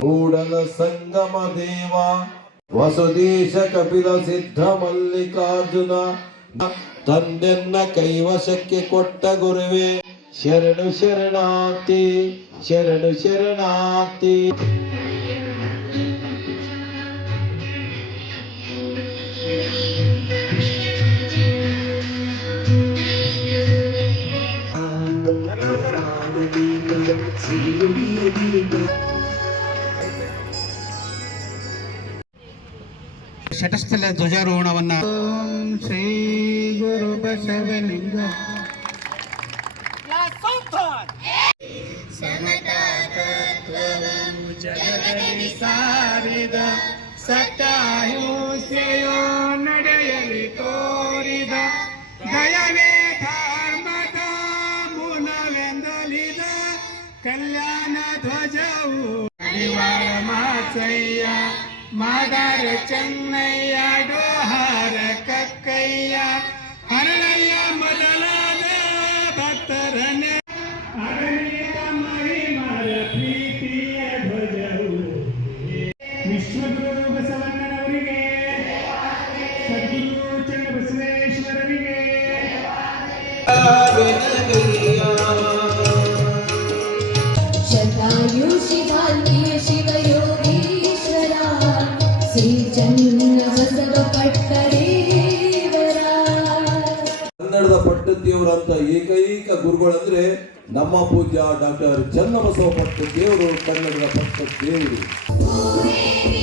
ಕೂಡಲ ಸಂಗಮ ದೇವ. ವಸುದೇಶ ಕಪಿಲ ಸಿದ್ಧ ಮಲ್ಲಿಕಾರ್ಜುನ. ತಂದೆನ್ನ ಕೈವಶಕ್ಕೆ ಕೊಟ್ಟ ಗುರುವೆ. ಶರಣು ಶರಣಾತಿ ಶರಣು ಶರಣಾರ್ಥಿ. ಶಟಸ್ಥಲ ಧ್ವಜಾರೋಹಣವನ್ನ ಶ್ರೀ ಗುರು ಬಸವಲಿಂಗ ಜಗದಲ್ಲಿ ಸಾರಿದ ಸತ್ಯಾಹಿಂಸೆಯೋ கையா அருள ಗುರುಗಳಂದ್ರೆ ನಮ್ಮ ಪೂಜ್ಯ ಡಾಕ್ಟರ್ ಚನ್ನಬಸವ ಪಟ್ಟದೇವರು ಕನ್ನಡದ ಪಟ್ಟದೇವರು ಗುರುವೆನಲು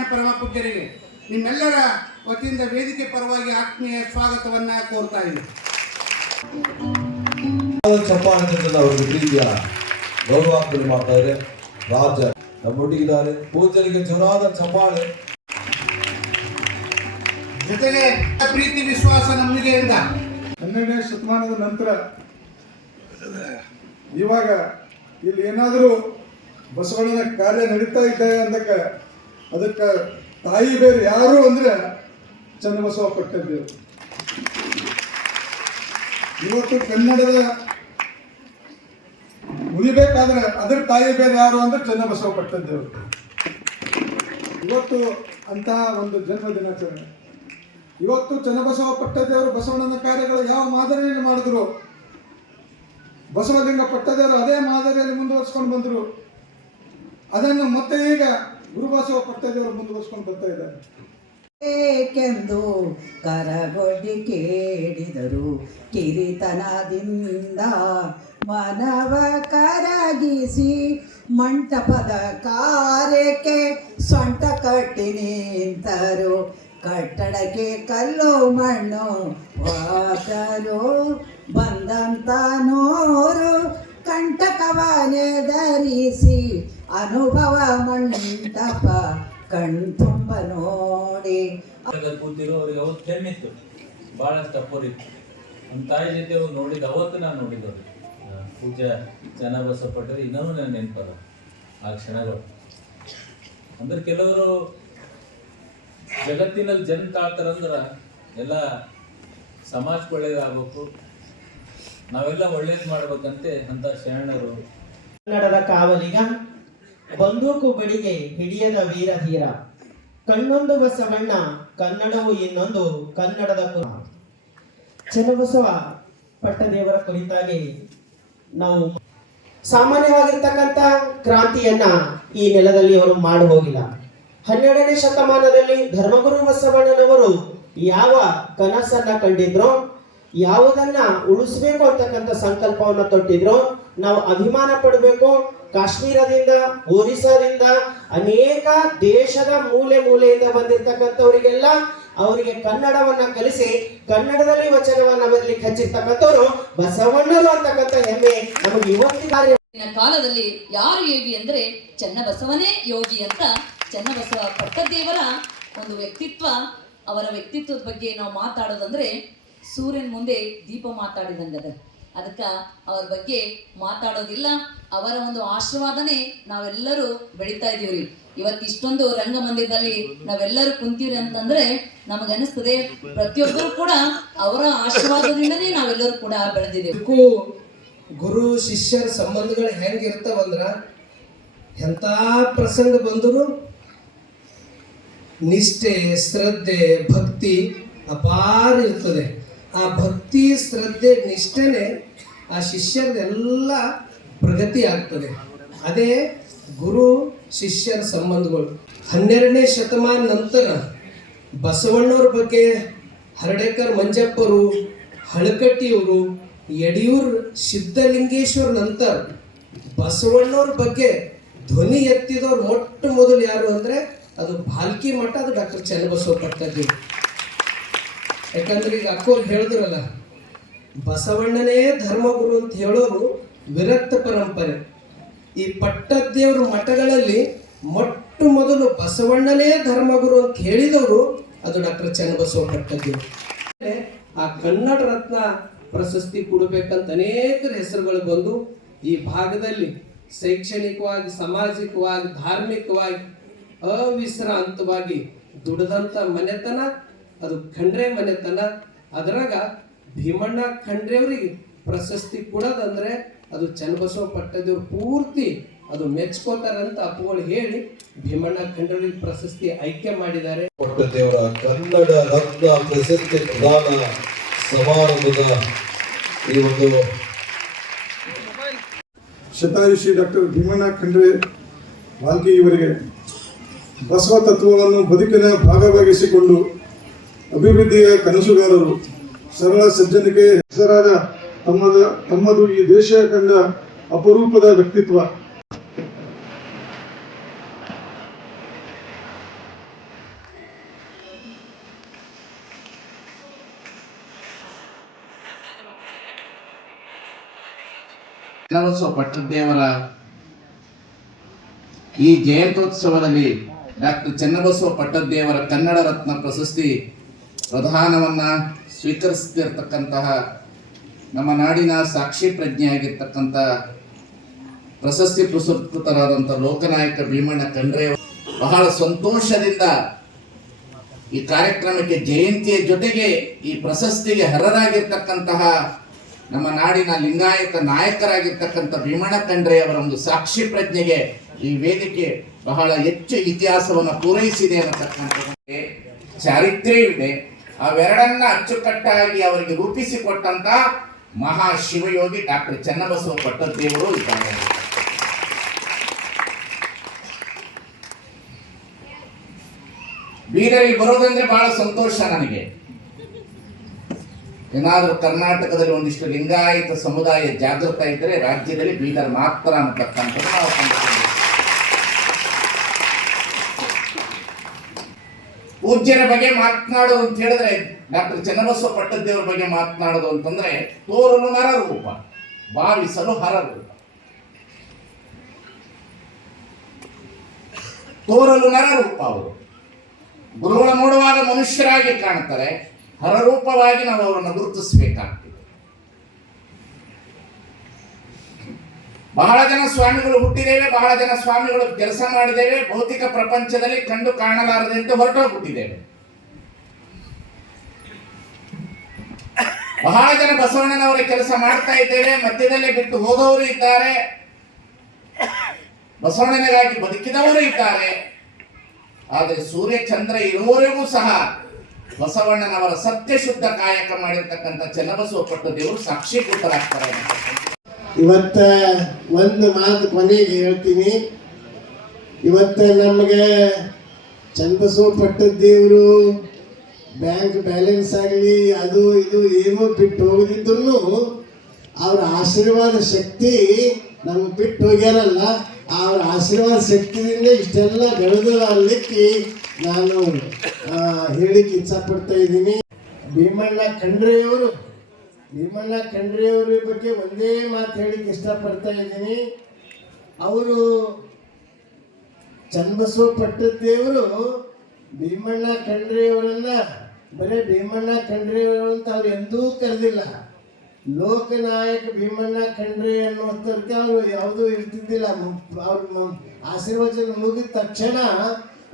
ಕಲ್ಯಾಣ ಪರಮ ಪೂಜ್ಯರಿಗೆ ನಿಮ್ಮೆಲ್ಲರ ವತಿಯಿಂದ ವೇದಿಕೆ ಪರವಾಗಿ ಆತ್ಮೀಯ ಸ್ವಾಗತವನ್ನ ಕೋರ್ತಾ ಇದ್ದೀನಿ. ಅವರಿಗೆ ಪ್ರೀತಿಯ ಗೌರವಾರ್ಪಣೆ ಮಾಡ್ತಾ ಇದ್ದಾರೆ. ರಾಜ ನಮ್ಮೊಟ್ಟಿಗಿದ್ದಾರೆ. ಪೂಜರಿಗೆ ಜೋರಾದ ಚಪ್ಪಾಳೆ. ಜೊತೆಗೆ ಪ್ರೀತಿ ವಿಶ್ವಾಸ ನಂಬಿಕೆ ಇಂದ ಹನ್ನೆರಡನೇ ಶತಮಾನದ ನಂತರ ಇವಾಗ ಇಲ್ಲಿ ಏನಾದರೂ ಬಸವಣ್ಣನ ಕಾರ್ಯ ನಡೀತಾ ಇದೆ ಅಂದಕ್ಕೆ ಅದಕ್ಕೆ ತಾಯಿ ಬೇರೆ ಯಾರು ಅಂದ್ರೆ ಚನ್ನಬಸವ ಪಟ್ಟದೇವರು ಇವತ್ತು ಕನ್ನಡದ ಉಳಿಬೇಕಾದ್ರೆ ಅದರ ತಾಯಿ ಬೇರೆ ಯಾರು ಅಂದ್ರೆ ಚನ್ನಬಸವ ಪಟ್ಟದೇವರು ಇವತ್ತು ಅಂತಹ ಒಂದು ಜನ್ಮ ದಿನಾಚರಣೆ. ಇವತ್ತು ಚನ್ನಬಸವ ಪಟ್ಟದೇವರು ಬಸವಣ್ಣನ ಕಾರ್ಯಗಳು ಯಾವ ಮಾದರಿಯಲ್ಲಿ ಮಾಡಿದ್ರು? ಬಸವಲಿಂಗ ಪಟ್ಟದೇವರು ಅದೇ ಮಾದರಿಯಲ್ಲಿ ಮುಂದುವರ್ಸ್ಕೊಂಡು ಬಂದರು. ಅದನ್ನು ಮತ್ತೆ ಈಗ ಗುರುಬಸವ ಪಟ್ಟದೇವರು ಮುಂದುವರ್ಸ್ಕೊಂಡು ಬರ್ತಾ ಇದ್ದಾರೆ. ಏಕೆಂದು ಕರಗೊಡ್ಡಿ ಕೇಳಿದರು. ಕಿರಿತನದಿಂದ ಮನವ ಕರಗಿಸಿ ಮಂಟಪದ ಕಾರ್ಯಕ್ಕೆ ಸೊಂಟ ಕಟ್ಟಿ ನಿಂತರು. ಕಟ್ಟಡಕ್ಕೆ ಕಲ್ಲು ಮಣ್ಣು ವಾದರು ಬಂದಂತ ನೋರು ಕಂಟಕವನೆ ಧರಿಸಿ ಅನುಭವ ಮಂಟಪ ಕಣ್ತುಂಬ ನೋಡಿ. ಕೂತಿರೋ ಅವ್ರಿಗೆ ಅವತ್ತು ಹೆಮ್ಮಿತ್ತು ಭಾಳಷ್ಟು ತಪ್ಪರಿತ್ತು ನಮ್ಮ ತಾಯಿ ಜೊತೆ ಅವ್ರು ನೋಡಿದ್ದು ಅವತ್ತು ನಾನು ನೋಡಿದ್ದವ್ರು ಪೂಜಾ ಚೆನ್ನಾಗಿ ಇನ್ನೂ ನನ್ನ ನೆನಪಲ್ಲ ಆ ಕ್ಷಣಗಳು. ಅಂದ್ರೆ ಕೆಲವರು ಜಗತ್ತಿನಲ್ಲಿ ಜನ ತಾಳ್ತಾರಂದ್ರ ಎಲ್ಲ ಸಮಾಜಕ್ಕೆ ಒಳ್ಳೇದಾಗಬೇಕು. ನಾವೆಲ್ಲ ಒಳ್ಳೇದು ಮಾಡ್ಬೇಕಂತೆ ಅಂತ ಶರಣರು. ಕನ್ನಡದ ಕಾವಲಿಗ ಬಂದೂಕು ಬಡಿಗೆ ಹಿಡಿಯದ ವೀರ ಧೀರ. ಕಣ್ಣೊಂದು ಬಸವಣ್ಣ, ಕನ್ನಡವು ಇನ್ನೊಂದು ಕನ್ನಡದ ಚನ್ನಬಸವ ಪಟ್ಟದೇವರ ಕುರಿತಾಗಿ ನಾವು ಸಾಮಾನ್ಯವಾಗಿರ್ತಕ್ಕಂಥ ಕ್ರಾಂತಿಯನ್ನ ಈ ನೆಲದಲ್ಲಿ ಅವರು ಮಾಡಿ ಹೋಗಿಲ್ಲ. ಹನ್ನೆರಡನೇ ಶತಮಾನದಲ್ಲಿ ಧರ್ಮಗುರು ಬಸವಣ್ಣನವರು ಯಾವ ಕನಸನ್ನ ಕಂಡಿದ್ರೋ, ಯಾವುದನ್ನ ಉಳಿಸ್ಬೇಕು ಅಂತಕ್ಕಂಥ ಸಂಕಲ್ಪವನ್ನ ತೊಟ್ಟಿದ್ರು ನಾವು ಅಭಿಮಾನ ಪಡಬೇಕು. ಕಾಶ್ಮೀರದಿಂದ, ಒರಿಸ್ಸಾದಿಂದ ಅನೇಕ ದೇಶದ ಮೂಲೆ ಮೂಲೆಯಿಂದ ಬಂದಿರತಕ್ಕಂಥವರಿಗೆಲ್ಲ ಅವರಿಗೆ ಕನ್ನಡವನ್ನ ಕಲಿಸಿ, ಕನ್ನಡದಲ್ಲಿ ವಚನವನ್ನ ಬರಲಿಕ್ಕೆ ಹಚ್ಚಿರ್ತಕ್ಕಂಥವ್ರು ಬಸವಣ್ಣರು ಅಂತಕ್ಕಂಥ ಹೆಮ್ಮೆ ನಮಗೆ ಇವತ್ತಿನ ಕಾಲದಲ್ಲಿ ಯಾರು ಯೋಗಿ ಅಂದ್ರೆ ಚನ್ನಬಸವನೇ ಯೋಗಿ ಅಂತ ಚನ್ನಬಸವ ಪಟ್ಟದೇವರ ಒಂದು ವ್ಯಕ್ತಿತ್ವ. ಅವರ ವ್ಯಕ್ತಿತ್ವದ ಬಗ್ಗೆ ನಾವು ಮಾತಾಡೋದಂದ್ರೆ ಸೂರ್ಯನ ಮುಂದೆ ದೀಪ ಮಾತಾಡಿದಂಗದ. ಅದಕ್ಕ ಅವ್ರ ಬಗ್ಗೆ ಮಾತಾಡೋದಿಲ್ಲ. ಅವರ ಒಂದು ಆಶೀರ್ವಾದನೇ ನಾವೆಲ್ಲರೂ ಬೆಳಿತಾ ಇದೀವ್ರಿ ಇವತ್ತು ಇಷ್ಟೊಂದು ರಂಗಮಂದಿರದಲ್ಲಿ ನಾವೆಲ್ಲರೂ ಕುಂತೀವಿ ಅಂತಂದ್ರೆ ನಮಗನಿಸ್ತದೆ ಪ್ರತಿಯೊಬ್ಬರು ಕೂಡ ಅವರ ಆಶೀರ್ವಾದದಿಂದನೇ ನಾವೆಲ್ಲರೂ ಕೂಡ ಬೆಳೆದಿದ್ದೇವೆ. ಗುರು, ಶಿಷ್ಯರ ಸಂಬಂಧಗಳು ಹೆಂಗಿರ್ತಾವಂದ್ರ ಎಂಥ ಪ್ರಸಂಗ ಬಂದರೂ ನಿಷ್ಠೆ, ಶ್ರದ್ಧೆ, ಭಕ್ತಿ ಅಪಾರ ಇರ್ತದೆ. ಆ ಭಕ್ತಿ ಶ್ರದ್ಧೆ ನಿಷ್ಠೆನೆ ಆ ಶಿಷ್ಯರದೆಲ್ಲ ಪ್ರಗತಿ ಆಗ್ತದೆ. ಅದೇ ಗುರು ಶಿಷ್ಯರ ಸಂಬಂಧಗಳು. ಹನ್ನೆರಡನೇ ಶತಮಾನ ನಂತರ ಬಸವಣ್ಣವ್ರ ಬಗ್ಗೆ ಹರಡೇಕರ್ ಮಂಜಪ್ಪರು, ಹಳಕಟ್ಟಿಯವರು, ಯಡಿಯೂರ್ ಸಿದ್ಧಲಿಂಗೇಶ್ವರ ನಂತರ ಬಸವಣ್ಣವ್ರ ಬಗ್ಗೆ ಧ್ವನಿ ಎತ್ತಿದವ್ರು ಮೊಟ್ಟ ಮೊದಲು ಯಾರು ಅಂದರೆ ಅದು ಭಾಲ್ಕಿ ಮಠ ಅದು ಡಾಕ್ಟರ್ ಚನ್ನಬಸವ ಪಟ್ಟದ್ದಿ ಯಾಕಂದ್ರೆ ಈಗ ಅಕ್ಕೋರು ಹೇಳಿದ್ರಲ್ಲ, ಬಸವಣ್ಣನೇ ಧರ್ಮಗುರು ಅಂತ ಹೇಳೋರು ವಿರಕ್ತ ಪರಂಪರೆ. ಈ ಪಟ್ಟದೇವ್ರ ಮಠಗಳಲ್ಲಿ ಮೊಟ್ಟ ಮೊದಲು ಬಸವಣ್ಣನೇ ಧರ್ಮಗುರು ಅಂತ ಹೇಳಿದವರು ಅದು ಡಾಕ್ಟರ್ ಚನ್ನಬಸವ ಪಟ್ಟದೇವರು. ಆ ಕನ್ನಡ ರತ್ನ ಪ್ರಶಸ್ತಿ ಕೊಡಬೇಕಂತ ಅನೇಕ ಹೆಸರುಗಳು ಬಂದು ಈ ಭಾಗದಲ್ಲಿ ಶೈಕ್ಷಣಿಕವಾಗಿ, ಸಾಮಾಜಿಕವಾಗಿ, ಧಾರ್ಮಿಕವಾಗಿ ಅವಿಶ್ರಾಂತವಾಗಿ ದುಡಿದಂಥ ಮನೆತನ ಅದು ಖಂಡ್ರೆ ಮನೆತನ ಅದರಾಗ ಭೀಮಣ್ಣ ಖಂಡ್ರೆಯವ್ರಿಗೆ ಪ್ರಶಸ್ತಿ ಕೊಡೋದಂದ್ರೆ ಅದು ಚನ್ನಬಸವ ಪಟ್ಟದವ್ರು ಪೂರ್ತಿ ಅದು ಮೆಚ್ಕೋತಾರಂತ ಅಪ್ಪುಗಳು ಹೇಳಿ ಭೀಮಣ್ಣ ಖಂಡ್ರೆಯವ್ರಿಗೆ ಪ್ರಶಸ್ತಿ ಆಯ್ಕೆ ಮಾಡಿದ್ದಾರೆ. ಪಟ್ಟದೇವರ ಕನ್ನಡ ರತ್ನ ಪ್ರಶಸ್ತಿ ಪ್ರದಾನ ಸಮಾರಂಭದ ಈ ಒಂದು ಶತಾಯುಷಿ ಡಾಕ್ಟರ್ ಭೀಮಣ್ಣ ಖಂಡ್ರೆ ವಾಲ್ಕಿ ಇವರಿಗೆ ಬಸವ ತತ್ವವನ್ನು ಬದುಕಿನ ಭಾಗವಾಗಿಸಿಕೊಂಡು ಅಭಿವೃದ್ಧಿಯ ಕನಸುಗಾರರು ಸರಳ ಸಜ್ಜನಿಕೆ ಹೆಸರಾದ ತಮ್ಮದ ತಮ್ಮದು ಈ ದೇಶ ಕಂಡ ಅಪರೂಪದ ವ್ಯಕ್ತಿತ್ವ. ಚನ್ನಬಸವ ಪಟ್ಟದೇವರ ಈ ಜಯಂತೋತ್ಸವದಲ್ಲಿ ಡಾಕ್ಟರ್ ಚನ್ನಬಸವ ಪಟ್ಟದೇವರ ಕನ್ನಡ ರತ್ನ ಪ್ರಶಸ್ತಿ ಪ್ರದಾನವನ್ನ ಸ್ವೀಕರಿಸ್ತಿರ್ತಕ್ಕಂತಹ ನಮ್ಮ ನಾಡಿನ ಸಾಕ್ಷಿ ಪ್ರಜ್ಞೆಯಾಗಿರ್ತಕ್ಕಂಥ ಪ್ರಶಸ್ತಿ ಪುರಸ್ಕೃತರಾದಂಥ ಲೋಕನಾಯಕ ಭೀಮಣ್ಣ ಖಂಡ್ರೆ ಬಹಳ ಸಂತೋಷದಿಂದ ಈ ಕಾರ್ಯಕ್ರಮಕ್ಕೆ ಜಯಂತಿಯ ಜೊತೆಗೆ ಈ ಪ್ರಶಸ್ತಿಗೆ ಹರರಾಗಿರ್ತಕ್ಕಂತಹ ನಮ್ಮ ನಾಡಿನ ಲಿಂಗಾಯತ ನಾಯಕರಾಗಿರ್ತಕ್ಕಂಥ ಭೀಮಣ್ಣ ಖಂಡ್ರೆ ಅವರ ಒಂದು ಸಾಕ್ಷಿ ಪ್ರಜ್ಞೆಗೆ ಈ ವೇದಿಕೆ ಬಹಳ ಹೆಚ್ಚು ಇತಿಹಾಸವನ್ನು ಪೂರೈಸಿದೆ ಅನ್ನತಕ್ಕಂಥದ್ದಕ್ಕೆ ಚಾರಿತ್ರ್ಯವಿದೆ ಅವೆರಡನ್ನ ಅಚ್ಚುಕಟ್ಟಾಗಿ ಅವರಿಗೆ ರೂಪಿಸಿಕೊಟ್ಟಂತ ಮಹಾ ಶಿವಯೋಗಿ ಡಾಕ್ಟರ್ ಚನ್ನಬಸವ ಪಟ್ಟದೇವರು ಇದ್ದಾರೆ. ಬೀದರಿಗೆ ಬರೋದಂದ್ರೆ ಬಹಳ ಸಂತೋಷ ನನಗೆ. ಏನಾದರೂ ಕರ್ನಾಟಕದಲ್ಲಿ ಒಂದಿಷ್ಟು ಲಿಂಗಾಯತ ಸಮುದಾಯ ಜಾಗೃತ ಇದ್ದರೆ ರಾಜ್ಯದಲ್ಲಿ ಬೀದರ್ ಮಾತ್ರ ಅನ್ನತಕ್ಕಂಥದ್ದು ನಾವು ಪೂಜ್ಯರ ಬಗ್ಗೆ ಮಾತನಾಡು ಅಂತ ಹೇಳಿದ್ರೆ ಡಾಕ್ಟರ್ ಚನ್ನಬಸವ ಪಟ್ಟದ್ದೇವ್ರ ಬಗ್ಗೆ ಮಾತನಾಡೋದು ಅಂತಂದ್ರೆ ತೋರಲು ನರರೂಪ, ಭಾವಿಸಲು ಹರರೂಪ. ತೋರಲು ನರರೂಪ ಅವರು. ಗುರುಗಳ ನೋಡುವಾಗ ಮನುಷ್ಯರಾಗಿ ಕಾಣ್ತಾರೆ ಹರರೂಪವಾಗಿ ನಾವು ಅವರನ್ನು ಗುರುತಿಸಬೇಕಾಗ್ತದೆ. ಬಹಳ ಜನ ಸ್ವಾಮಿಗಳು ಹುಟ್ಟಿದ್ದೇವೆ, ಬಹಳ ಜನ ಸ್ವಾಮಿಗಳು ಕೆಲಸ ಮಾಡಿದ್ದೇವೆ, ಭೌತಿಕ ಪ್ರಪಂಚದಲ್ಲಿ ಕಂಡು ಕಾಣಲಾರದಂತೆ ಹೊರಟೋಗ್ಬಿಟ್ಟಿದ್ದೇವೆ. ಬಹಳ ಜನ ಬಸವಣ್ಣನವರ ಕೆಲಸ ಮಾಡ್ತಾ ಇದ್ದೇವೆ, ಮಧ್ಯದಲ್ಲೇ ಬಿಟ್ಟು ಹೋದವರು ಇದ್ದಾರೆ. ಬಸವಣ್ಣನಿಗಾಗಿ ಬದುಕಿದವರು ಇದ್ದಾರೆ. ಆದರೆ ಸೂರ್ಯ ಚಂದ್ರ ಇರುವವರೆಗೂ ಸಹ ಬಸವಣ್ಣನವರ ಸತ್ಯ ಶುದ್ಧ ಕಾಯಕ ಮಾಡಿರ್ತಕ್ಕಂಥ ಚನ್ನಬಸವ ಪಟ್ಟದೇವರು ಸಾಕ್ಷೀಭೂತರಾಗ್ತಾರೆ ಇವತ್ತ ಒಂದು ಮಾತು ಕೊನೆಗೆ ಹೇಳ್ತೀನಿ. ಇವತ್ತ ನಮಗೆ ಚನ್ನಬಸವ ಪಟ್ಟದೇವರು ಬ್ಯಾಂಕ್ ಬ್ಯಾಲೆನ್ಸ್ ಆಗಲಿ, ಅದು ಇದು ಏನೂ ಬಿಟ್ಟು ಹೋಗದಿದ್ರು ಅವ್ರ ಆಶೀರ್ವಾದ ಶಕ್ತಿ ನಮ್ಗೆ ಬಿಟ್ಟು ಹೋಗ್ಯಾರಲ್ಲ, ಅವ್ರ ಆಶೀರ್ವಾದ ಶಕ್ತಿಯಿಂದ ಇಷ್ಟೆಲ್ಲ ಬೆಳೆದು ಅಲ್ಲಿಕ್ಕೆ ನಾನು ಹೇಳಿಕ್ಕೆ ಇಚ್ಛಪಡ್ತಾ ಇದ್ದೀನಿ. ಭೀಮಣ್ಣ ಖಂಡ್ರೆಯವರು ಭೀಮಣ್ಣ ಖಂಡ್ರೆಯವರ ಬಗ್ಗೆ ಒಂದೇ ಮಾತು ಹೇಳಿಕ್ಕೆ ಇಷ್ಟಪಡ್ತಾ ಇದ್ದೀನಿ. ಅವರು ಚನ್ನಬಸವ ಪಟ್ಟದೇವರು ಭೀಮಣ್ಣ ಖಂಡ್ರೆಯವರನ್ನ ಬರೀ ಭೀಮಣ್ಣ ಖಂಡ್ರೆಯವರು ಅಂತ ಅವ್ರು ಎಂದೂ ಕರೆದಿಲ್ಲ. ಲೋಕನಾಯಕ ಭೀಮಣ್ಣ ಖಂಡ್ರೆ ಅನ್ನುವಂಥದ್ದಕ್ಕೆ ಅವರು ಯಾವುದೂ ಇರ್ತಿದ್ದಿಲ್ಲ. ಅವ್ರ ಆಶೀರ್ವಚನ ಮುಗಿದ ತಕ್ಷಣ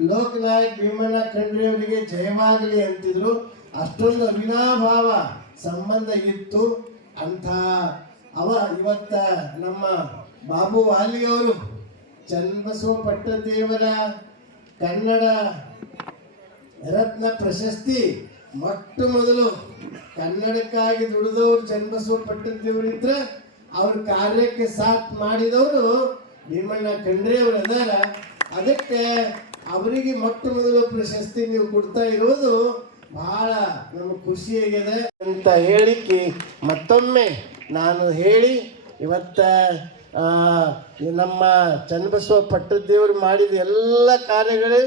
ಲೋಕನಾಯಕ ಭೀಮಣ್ಣ ಖಂಡ್ರೆ ಅವರಿಗೆ ಜಯವಾಗಲಿ ಅಂತಿದ್ರು. ಅಷ್ಟೊಂದು ಅವಿನಾಭಾವ. ಸಂಬಂಧ ಇತ್ತು ಅಂತ ಅವ ಇವತ್ತ ನಮ್ಮ ಬಾಬು ವಾಲಿಯವರು ಚನ್ನಬಸವ ಪಟ್ಟದೇವರ ಕನ್ನಡ ರತ್ನ ಪ್ರಶಸ್ತಿ ಮೊಟ್ಟ ಮೊದಲು ಕನ್ನಡಕ್ಕಾಗಿ ದುಡಿದವರು ಚನ್ನಬಸವ ಪಟ್ಟದೇವರಿದ್ರೆ ಅವ್ರ ಕಾರ್ಯಕ್ಕೆ ಸಾಥ್ ಮಾಡಿದವರು ಭೀಮಣ್ಣ ಖಂಡ್ರೆ ಅವರು ಅದಾರ. ಅದಕ್ಕೆ ಅವರಿಗೆ ಮೊಟ್ಟ ಮೊದಲು ಪ್ರಶಸ್ತಿ ನೀವು ಕೊಡ್ತಾ ಇರೋದು ಬಹಳ ನಮಗೆ ಖುಷಿಯಾಗಿದೆ ಅಂತ ಹೇಳಿಕ್ಕೆ ಮತ್ತೊಮ್ಮೆ ನಾನು ಹೇಳಿ ಇವತ್ತ ನಮ್ಮ ಚನ್ನಬಸವ ಪಟ್ಟದೇವರು ಮಾಡಿದ ಎಲ್ಲ ಕಾರ್ಯಗಳು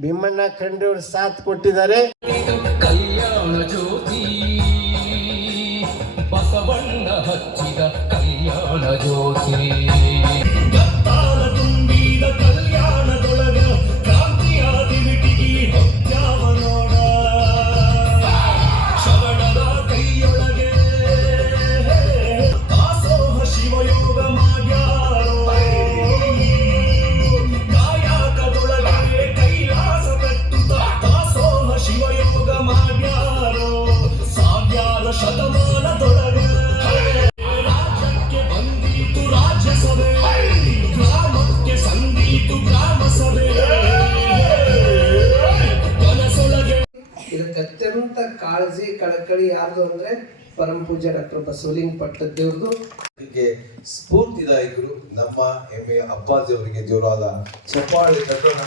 ಭೀಮಣ್ಣ ಖಂಡ್ರೆಯವರು ಸಾಥ್ ಕೊಟ್ಟಿದ್ದಾರೆ. ಕಾಳಜಿ, ಕಳಕಳಿ ಯಾರ್ದು ಅಂದ್ರೆ ಪರಮ ಪೂಜ್ಯ ಡಾಕ್ಟರ್ ಬಸವಲಿಂಗ ಪಟ್ಟದೇವ್ರದ್ದು ಇದಕ್ಕೆ ಸ್ಫೂರ್ತಿದಾಯಕರು ನಮ್ಮ ಹೆಮ್ಮೆಯ ಅಪ್ಪಾಜಿ ಅವರಿಗೆ ದೇವರಾದ ಚಪ್ಪಾಳೆ ತಟ್ಟೋಣ